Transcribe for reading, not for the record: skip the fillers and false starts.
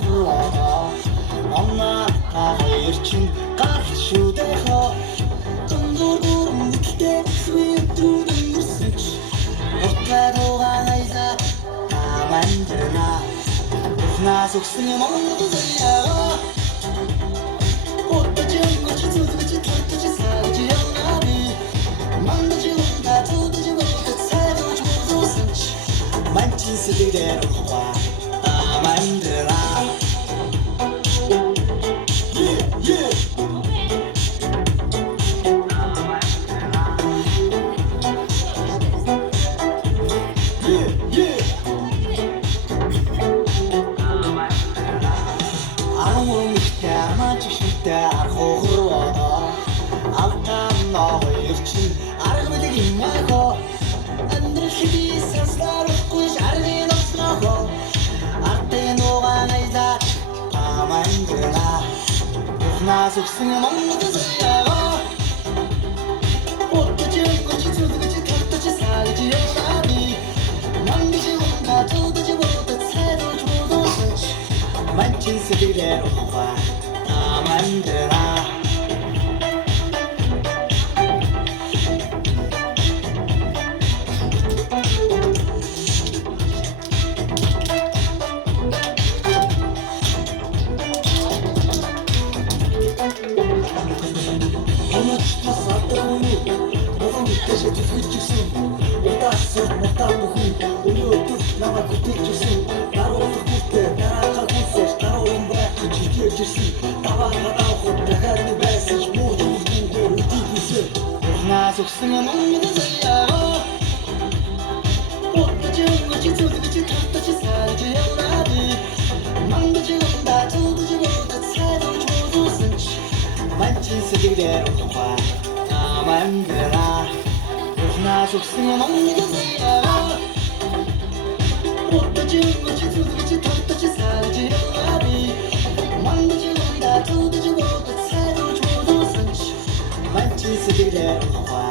хураа амна хайрчин гар шүдэ хоо дундуур мэдтэй свитүүд ирсэж уртадугаа найза амандрна нас өгсөн монгол заяа отчим гоч зүгч татч саж явнаби мандаж унта зүдж бот цайдж музусч манчин сэдэр хва амандрна нас өгсөн монгол заяа отчим гоч зүгч татч саж явнаби мандаж унта зүдж бот цайдж музусч манчин сэдэр хва амандрна нас өгсөн монгол заяа отчим гоч зүгч татч саж явнаби мандаж унта зүдж бот цайдж музусч манчин сэдэр хва амандрна нас өгсөн монгол заяа отчим гоч зүгч татч саж явнаби мандаж унта зүдж бот цайдж музусч манчин сэдэр хва